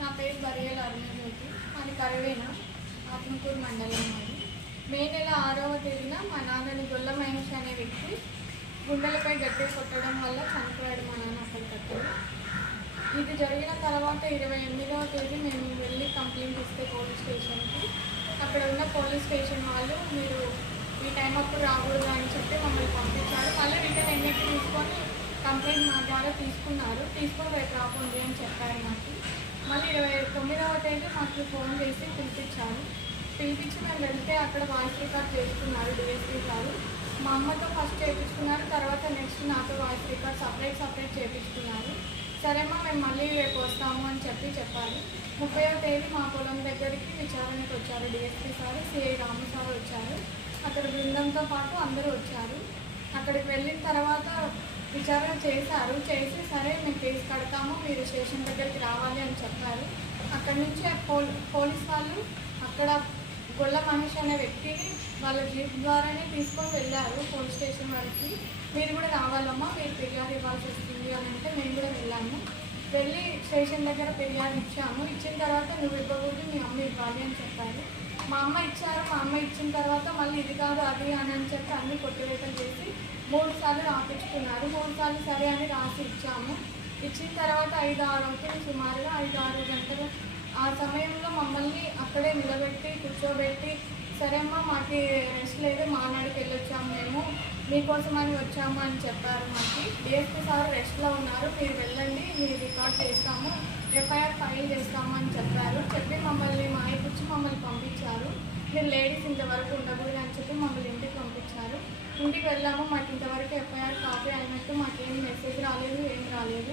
నా పేరు బరియల్ అరుణజ్యోతి. మాది కరవేన ఆత్మకూరు మండలం మాది. మే నెల ఆరవ తేదీన మా నాన్నని గొల్ల మహేష్ అనే వ్యక్తి గుండెలపై గట్టి కొట్టడం వల్ల చనిపోయాడు మా నాన్న అప్పటికప్పుడు. ఇది జరిగిన తర్వాత ఇరవై ఎనిమిదవ తేదీ మేము వెళ్ళి కంప్లైంట్ ఇస్తే పోలీస్ స్టేషన్కి. అక్కడ ఉన్న పోలీస్ స్టేషన్ వాళ్ళు మీరు ఈ టైం అప్పుడు రాకూడదు అని చెప్పి మమ్మల్ని పంపించారు. మళ్ళీ రిటర్న్ ఎన్నిటి తీసుకొని కంప్లైంట్ మా ద్వారా తీసుకున్నారు. తీసుకొని రేపు రాకుండా అని చెప్పారు మాకు. మళ్ళీ ఇరవై తొమ్మిదవ తేదీ మాకు ఫోన్ చేసి పిలిపించారు. పిలిపించి మేము వెళ్తే అక్కడ వాయిస్ రికార్డ్ చేస్తున్నారు డిఎస్పీ గారు. మా అమ్మతో ఫస్ట్ చేయించుకున్నారు తర్వాత నెక్స్ట్ నాతో వాయిస్ రికార్డ్ సపరేట్ సపరేట్ చేయించుకున్నారు. సరేమ్మా మేము మళ్ళీ రేపు వస్తాము అని చెప్పి చెప్పారు. ముప్పైవ తేదీ మా పొలం దగ్గరికి విచారణకు వచ్చారు DSP sir CI Ramu sir వచ్చారు. అక్కడ బృందంతో పాటు అందరూ వచ్చారు. అక్కడికి వెళ్ళిన తర్వాత విచారణ చేశారు. చేసి సరే మేము కేసు కడతాము మీరు స్టేషన్ దగ్గరికి రావాలి అని చెప్పారు. అక్కడ నుంచి ఆ పోలీస్ వాళ్ళు అక్కడ గొల్ల మనిషి అనే వ్యక్తిని వాళ్ళ జీప్ ద్వారానే తీసుకొని వెళ్ళారు పోలీస్ స్టేషన్ వరకు. మీరు కూడా రావాలమ్మా మీరు ఫిర్యాదు ఇవ్వాల్సి వస్తుంది అని అంటే మేము కూడా వెళ్ళాము. వెళ్ళి స్టేషన్ దగ్గర ఫిర్యాదు ఇచ్చాము. ఇచ్చిన తర్వాత నువ్వు ఇవ్వకూడదు మీ అమ్మ ఇవ్వాలి అని చెప్పారు. మా అమ్మ ఇచ్చారు మా అమ్మ ఇచ్చిన తర్వాత మళ్ళీ ఇది కాదు అది అని అని చెప్పి అన్ని కొట్టివేతం చేసి మూడు సార్లు రాపించుకున్నారు. మూడు సార్లు సరే అని రాసి ఇచ్చాము. ఇచ్చిన తర్వాత ఐదు ఆరు అవుతుంది సుమారుగా ఐదు ఆరు గంటలు. ఆ సమయంలో మమ్మల్ని అక్కడే నిలబెట్టి కూర్చోబెట్టి సరే అమ్మా మాకు రెస్ట్ లేదు మానాడికి వెళ్ళొచ్చాము మేము. మీకోసం అని వచ్చాము అని చెప్పారు మాకు. డిఎస్పీ సార్ రెస్ట్లో ఉన్నారు మీరు వెళ్ళండి మీరు రికార్డ్ చేస్తాము ఎఫ్ఐఆర్ ఫైల్ చేస్తాము అని చెప్పారు చెప్పి మమ్మల్ని మా వచ్చి మమ్మల్ని పంపించారు లేడీస్ ఇంతవరకు ఉండకూడదు అని చెప్పి మమ్మల్ని ఇంటికి పంపించారు. ఇంటికి వెళ్ళాము. మాకు ఇంతవరకు ఎఫ్ఐఆర్ కాపీ అయినట్టు మాకేం మెసేజ్ రాలేదు ఏం రాలేదు.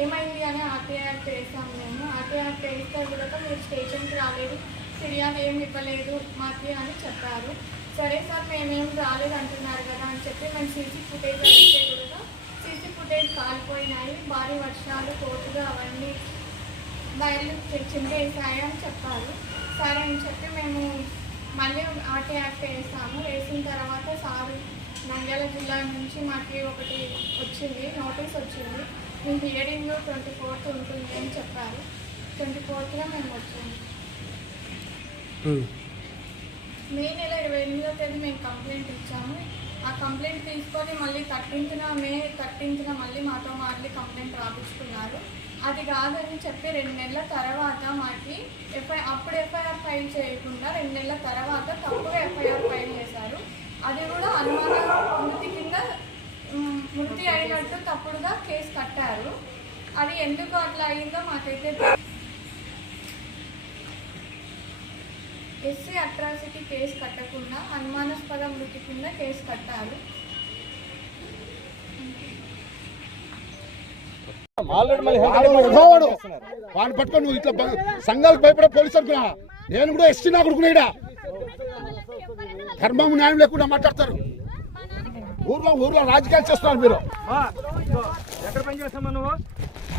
ఏమైంది అని ఆర్టీఆర్ చేస్తాము మేము. ఆర్టీఆర్ చేస్తే కూడా మీరు స్టేషన్కి రాలేదు ఫిర్యాదు ఏమి ఇవ్వలేదు మాకి అని చెప్పారు. సరే సార్ మేమేం రాలేదు అంటున్నారు కదా అని చెప్పి మేము సీసీ ఫుటేజ్ అడిగితే కూడా సీసీ ఫుటేజ్ కాలిపోయినాయి. భారీ వర్షాలు కోతులు అవన్నీ బయలు చింపేసాయి అని చెప్పారు. సరే అని చెప్పి మేము మళ్ళీ ఆర్టీ యాక్ట్ వేసాము వేసిన తర్వాత సార్ నంద్యాల జిల్లా నుంచి మాకు ఒకటి వచ్చింది నోటీస్ వచ్చింది. మీ హియరింగ్ ట్వంటీ ఫోర్త్ ఉంటుంది అని చెప్పారు. ట్వంటీ ఫోర్త్లో మేము వచ్చాము. మే నెల ఇరవై ఎనిమిదో తేదీ మేము కంప్లైంట్ ఇచ్చాము. ఆ కంప్లైంట్ తీసుకొని మళ్ళీ థర్టీన్త్న మే థర్టీన్త్న మళ్ళీ మాతో మళ్ళీ కంప్లైంట్ రాపించుకున్నారు అది కాదని చెప్పి రెండు నెలల తర్వాత మాకి ఎఫ్ఐ అప్పుడు ఎఫ్ఐఆర్ ఫైల్ చేయకుండా రెండు నెలల తర్వాత తప్పుగా ఎఫ్ఐఆర్ ఫైల్ చేశారు. అది కూడా అనుమాన మృతి కింద మృతి అయినట్టు తప్పుడుగా కేసు కట్టారు. అది ఎందుకు అట్లా అయిందో మాకైతే ఎస్సీ అట్రాసిటీ కేసు కట్టకుండా అనుమానాస్పద మృతి కింద కేసు కట్టారు. ఆల్రెడీ మళ్ళీ హెల్త్ వాడు డిపార్ట్మెంట్ ఎగవాడు. చేస్తున్నారు. వాడిని పట్టుకొని నువ్వు ఇట్లా సంఘాలకు భయపడే పోలీసు అనుకున్నా. నేను కూడా ఎస్టీ నా కొడుకునేడా ధర్మం న్యాయం లేకుండా మాట్లాడతారు. ఊర్లో ఊర్లో రాజకీయాలు చేస్తున్నారు మీరు. ఎక్కడ పని చేస్తావు నువ్వు?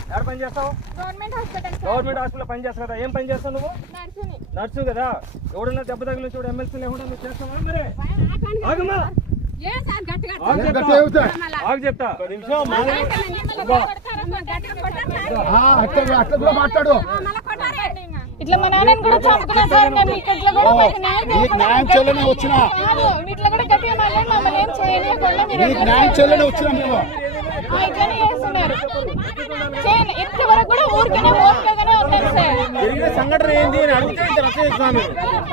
ఎక్కడ పని చేస్తావు? గవర్నమెంట్ హాస్పిటల్ గవర్నమెంట్ హాస్పిటల్ పని చేస్తావు కదా. ఏం పని చేస్తావు నువ్వు? నర్సుని నర్సు కదా. ఎవడన్నా దెబ్బ తగిలిన చూడు ఎమ్మెల్సీ లేకుండా నువ్వు చేస్తావా మరి? ఆగమ్మా. మాట్లాడు. ఇట్లా మా నాన్నని కూడా చంపుకున్నా సార్ నేను ఇట్లా కూడా న్యాయం చేయలేనే వచ్చినా. ఇట్లా కూడా గట్టిగా మాట్లాడి మమ్మల్ని ఏం చేయలేకుండా మీరు నీకు న్యాయం చేయలేనే వచ్చినా మేము. ఆ, ఇట్లనే చేస్తున్నారు. చేయను. ఇంతవరకు కూడా ఊరికనే జరిగిన సంఘటన ఏంది అని అడిగితే ఇంత రచ్చ చేస్తున్నాను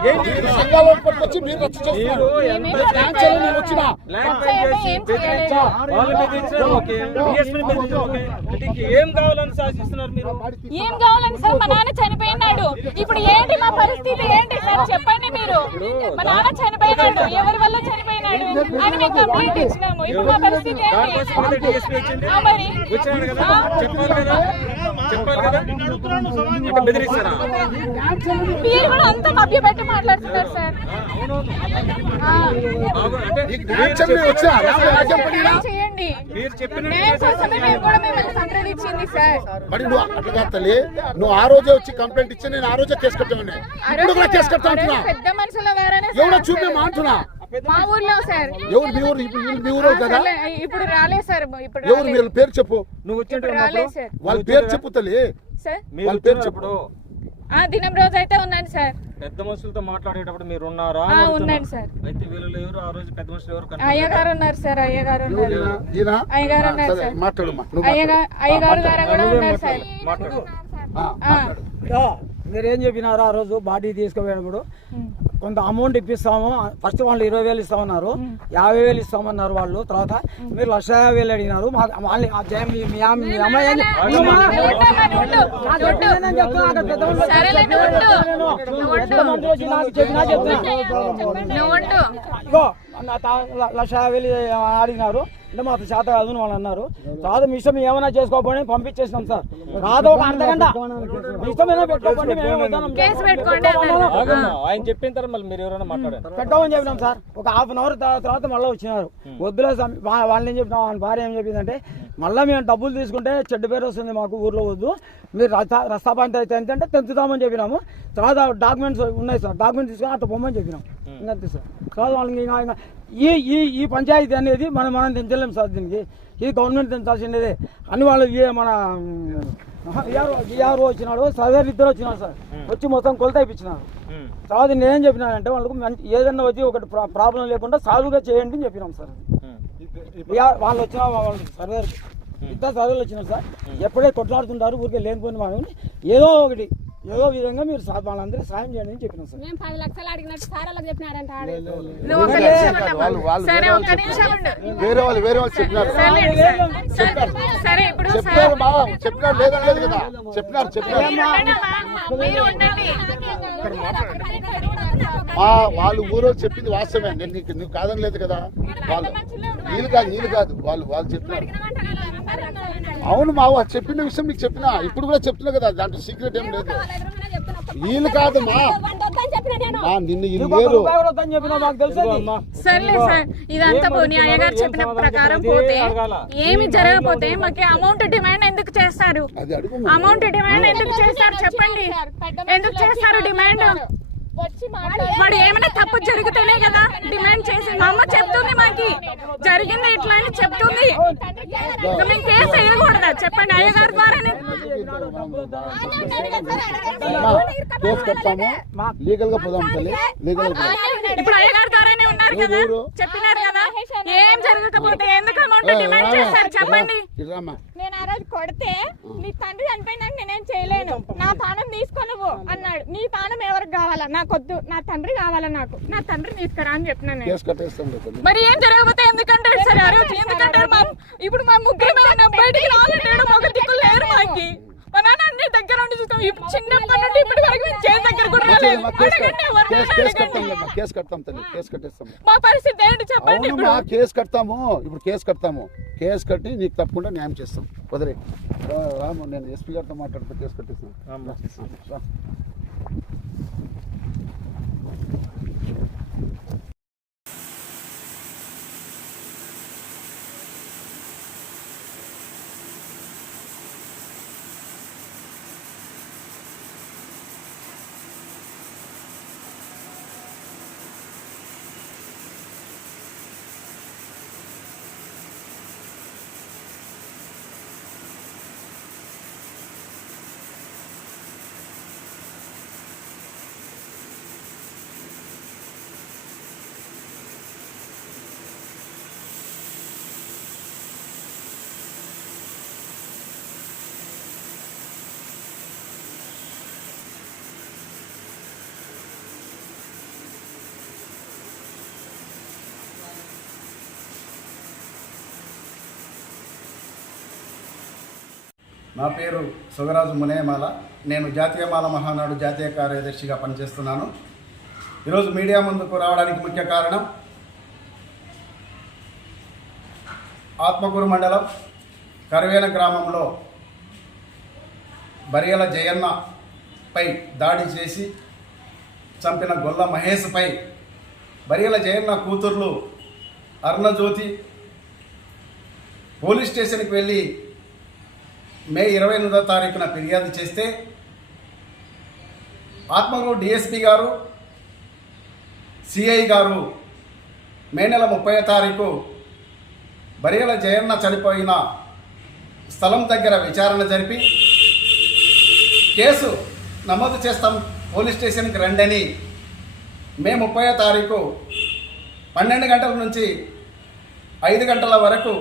ఏంటి? మీరు సంఘాలు పట్టుకొచ్చి మీరు రచ్చ చేస్తున్నారు. మీరు ఎంత న్యాయం చేయలేనే వచ్చినా బ్లాక్ మెయిల్ చేసి బెదిరించా వాళ్ళు బెదిరించా ఓకే. డిఎస్పీని బెదిరించా ఓకే. అంటే ఇంక ఏం కావాలని శాసిస్తున్నారు మీరు? ఏం కావాలని సార్? మా నాన్న చనిపోయినాడు. ఇప్పుడు ఏంటి మా పరిస్థితి ఏంటి సార్? చెప్పండి మీరు. మా నాన్న చనిపోయినాడు. ఎవరి వల్ల చనిపోయినాడు అని మేము కంప్లైంట్ ఇచ్చినాము. ఇప్పుడు మా పరిస్థితి ఏంటి? మరి వచ్చాడు కదా? చెప్పాలి కదా? చెప్పాలి కదా? అంటే బెదిరిస్తారా? మీరు కూడా అంతా మభ్య పెట్టి మాట్లాడుతున్నారు సార్. చేయండి. మీరు చెప్పిన మరి నువ్వు అట్లా కాదు తల్లి నువ్వు ఆ రోజే వచ్చి కంప్లైంట్ ఇచ్చి నేను ఆ రోజే కేసు ఇప్పుడు కూడా కేసు కట్టా అరే, అంటున్నా పెద్ద మనుషుల వారనే ఎవడో చూపేమా అంటున్నా మా ఊర్లో సార్. ఎవరు మీ ఊరు? ఇప్పుడు వీళ్ళు మీ ఊరు ఆ, కదా? సర్లే, ఇప్పుడు రాలేదు సార్ ఇప్పుడు ఎవరు రాలేదు. వీళ్ళ పేరు చెప్పు. నువ్వు వచ్చినట్టు ఇప్పుడు రాలేదు సార్. వాళ్ళ పేరు చెప్పు తల్లి. సార్? మీరు వాళ్ళ పేరు వచ్చినప్పుడు ఆ దినం రోజు అయితే ఉన్నాను సార్. పెద్ద మనుషులతో మాట్లాడేటప్పుడు మీరు ఉన్నారా ఆ, అని అడుగుతున్నా. ఉన్నాను సార్. అయితే వీళ్ళు ఎవరు? ఆ రోజు పెద్ద మనుషులు ఎవరు కనపడలేదు. అయ్యగారు ఉన్నారు సార్ అయ్యగారు ఉన్నారు. ఉన్నారు సరే మాట్లాడమ్మా. అయ్యగారు గారు కూడా ఉన్నారు సార్. మాట్లాడు. మీరేం చెప్పినారు ఆ రోజు? బాడీ తీసుకుపోయినప్పుడు కొంత అమౌంట్ ఇప్పిస్తాము. ఫస్ట్ వాళ్ళు ఇరవై వేలు ఇస్తామన్నారు. యాభై వేలు ఇస్తామన్నారు వాళ్ళు. తర్వాత మీరు లక్ష యాభై వేలు అడిగినారు. చెప్తున్నా, చెప్తున్నా. లక్ష యాభై వేలు అడిగినారు అంటే మాకు చేత కాదు అని వాళ్ళు అన్నారు. తర్వాత మీ ఇష్టం ఏమైనా చేసుకోకపోయి పంపించేసినాం సార్. రాదు ఒక అర్ధ గంట. మీ ఇష్టం ఏమైనా పెట్టుకోకండి ఆయన చెప్పిన తర్వాత మళ్ళీ మీరు ఎవరైనా మాట్లాడారు? పెట్టమని చెప్పినాం సార్. ఒక హాఫ్ అన్ అవర్ తర్వాత మళ్ళీ వచ్చినారు. వద్దులే స్వామి. వా- వాళ్ళని ఏం చెప్పినాం? వాళ్ళ భార్య ఏం చెప్పిందంటే మళ్ళీ మేము డబ్బులు తీసుకుంటే చెడ్డ పేరు వస్తుంది మాకు ఊర్లో వద్దు. మీరు రస్తా రస్తా పంచాయతీ ఎంత అంటే తెంచుతామని చెప్పినాము. తర్వాత డాక్యుమెంట్స్ ఉన్నాయి సార్. డాక్యుమెంట్స్ తీసుకొని అట్లా పొమ్మని చెప్పినాం. ఇంకంతే సార్. తర్వాత వాళ్ళకి ఈ ఈ ఈ పంచాయతీ అనేది మనం మనం తెంచలేము సార్ దీనికి. ఇది గవర్నమెంట్ తెంచాల్సిందే. అని వాళ్ళు మన ఈఆర్ఓ వచ్చినాడు సదర్ ఇద్దరు వచ్చినారు సార్. వచ్చి మొత్తం కొలత ఇప్పించినారు. తర్వాత నేనేం చెప్పినానంటే వాళ్ళకు మంచి ఏదైనా వచ్చి ఒకటి ప్రా- ప్రాబ్లం లేకుండా సాల్వ్గా చేయండి అని చెప్పినాం సార్. వాళ్ళు వచ్చిన వాళ్ళు సర్వేర్ ఇద్దరు సర్వేలు వచ్చినారు సార్. ఎప్పుడే కొట్లాడుతుంటారు ఊరికే లేనిపోయిన వాళ్ళని ఏదో ఒకటి ఏదో విధంగా మీరు వాళ్ళందరికీ సాయం చేయండి అని చెప్పినాం సార్. మేము పది లక్షలు అడిగినట్టు సరే ఉండు. వేరే వాళ్ళు వేరే వాళ్ళు చెప్పినారు. సరే ఇప్పుడు చెప్పినారు చెప్పినారు కదా. చెప్పినారు వాళ్ళు ఊరో చెప్పింది వాస్తవమే. నేను నీకు నువ్వు కాదని లేదు కదా. వాళ్ళు వీళ్ళు కాదు వీళ్ళు కాదు. వాళ్ళు వాళ్ళు చెప్పినారు. అవును మా వాళ్ళు చెప్పిన విషయం నీకు చెప్పినా. ఇప్పుడు కూడా చెప్తున్నా కదా దాంట్లో సీక్రెట్ ఏం లేదు. వీళ్ళు కాదు మా. నిన్ను లేరు. మాకు సర్లే సార్ ఇదంతా పోనీ అయ్యగారు చెప్పిన ప్రకారం పోతే ఏమి జరగకపోతే మాకు అమౌంట్ డిమాండ్ ఎందుకు చేస్తారు? అమౌంట్ డిమాండ్ ఎందుకు చేస్తారు? చెప్పండి. ఎందుకు చేస్తారు డిమాండ్ వాడు ఏమైనా తప్పు జరిగితేనే కదా డిమాండ్ చేసి మా అమ్మ చెప్తుంది మాకి. జరిగింది ఇట్లా అని చెప్తుంది. మేము కేసు వేయకూడదా? చెప్పండి అయ్యగారి ద్వారానే. కేసు కడతాము లీగల్గా పోదాం తల్లి. లీగల్గా పోదాం. ఇప్పుడు అయ్యగారి ద్వారానే ఉన్నారు కదా? చెప్పినారు కదా? ఏం జరగకపోతే ఎందుకు అమౌంట్ డిమాండ్ చేస్తారు? చెప్పండి. నేను ఆ రోజు కొడితే నీ తండ్రి చనిపోయినాక నేనేం చేయలేను. నా పానం తీసుకో నువ్వు అన్నాడు. నీ పానం ఎవరికి కావాలా? నాకొద్దు నా తండ్రి కావాలా నాకు? నా తండ్రి తీసుకురా అని చెప్పిన నేను. కేసు కట్టేస్తాం కదా తల్లి. మరి ఏం జరగకపోతే ఎందుకంటారు సరే? ఆ రోజు ఎందుకంటారు మా ఇప్పుడు మా ముగ్గురు బయటికి రావాలంటే ఒక దిక్కు లేరు మాకి. అన్ని దగ్గర ఉండి చూస్తాం. ఇప్పుడు చిన్నప్పటి నుండి ఇప్పటి వరకు మేము చేతి దగ్గర కూడా రాలేదు. కేసు కడతాం తల్లి కేసు కట్టేస్తాం. మా పరిస్థితి ఏంటి చెప్పండి అవును మా కేసు కడతాము ఇప్పుడు కేసు కడతాము. కేసు కట్టి నీకు తప్పకుండా న్యాయం చేస్తాం. కుదరే రాము నేను ఎస్పీ గారితో మాట్లాడుతూ కేసు కట్టేస్తాను. నా పేరు సుగరాజు మునేమాల నేను జాతీయమాల మహానాడు జాతీయ కార్యదర్శిగా పనిచేస్తున్నాను. ఈరోజు మీడియా ముందుకు రావడానికి ముఖ్య కారణం ఆత్మకూరు మండలం కరువేల గ్రామంలో బరియల జయన్నపై దాడి చేసి చంపిన గొల్ల మహేష్పై బరియల జయన్న కూతుర్లు అరుణజ్యోతి పోలీస్ స్టేషన్కి వెళ్ళి మే ఇరవై ఎనిమిదో తారీఖున ఫిర్యాదు చేస్తే ఆత్మగూరు డిఎస్పి గారు సిఐ గారు మే నెల ముప్పై తారీఖు బరియల జయన్న చనిపోయిన స్థలం దగ్గర విచారణ జరిపి కేసు నమోదు చేస్తాం పోలీస్ స్టేషన్కి రండని మే ముప్పై తారీఖు పన్నెండు గంటల నుంచి ఐదు గంటల వరకు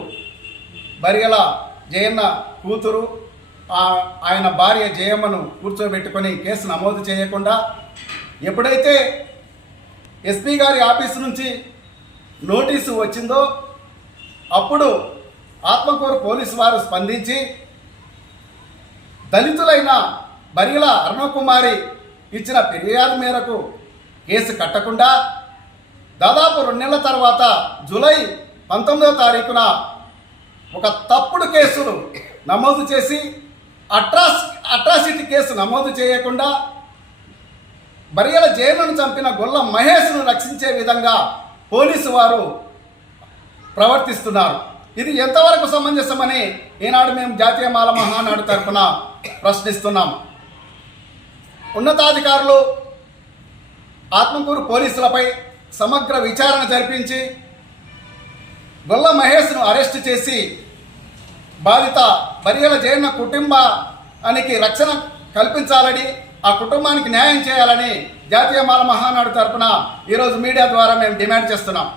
బరియల జయన్న కూతురు ఆ- ఆయన భార్య జయమ్మను కూర్చోబెట్టుకొని కేసు నమోదు చేయకుండా ఎప్పుడైతే ఎస్పీ గారి ఆఫీసు నుంచి నోటీసు వచ్చిందో అప్పుడు ఆత్మకూరు పోలీసు వారు స్పందించి దళితులైన బరిల అరుణకుమారి ఇచ్చిన ఫిర్యాదు మేరకు కేసు కట్టకుండా దాదాపు రెండు నెలల తర్వాత జూలై పంతొమ్మిదవ తారీఖున ఒక తప్పుడు కేసును నమోదు చేసి అట్రాస్ అట్రాసిటీ కేసు నమోదు చేయకుండా బరియల జైలును చంపిన గొల్ల మహేష్ను రక్షించే విధంగా పోలీసు వారు ప్రవర్తిస్తున్నారు. ఇది ఎంతవరకు సమంజసమని ఈనాడు మేము జాతీయ మాల మహానాడు తరఫున ప్రశ్నిస్తున్నాం. ఉన్నతాధికారులు ఆత్మకూరు పోలీసులపై సమగ్ర విచారణ జరిపించి గొల్ల మహేష్ను అరెస్ట్ చేసి బాధిత బరియల జయన్న కుటుంబానికి రక్షణ కల్పించాలని ఆ కుటుంబానికి న్యాయం చేయాలని జాతీయ మాల మహానాడు తరపున ఈరోజు మీడియా ద్వారా మేము డిమాండ్ చేస్తున్నాం.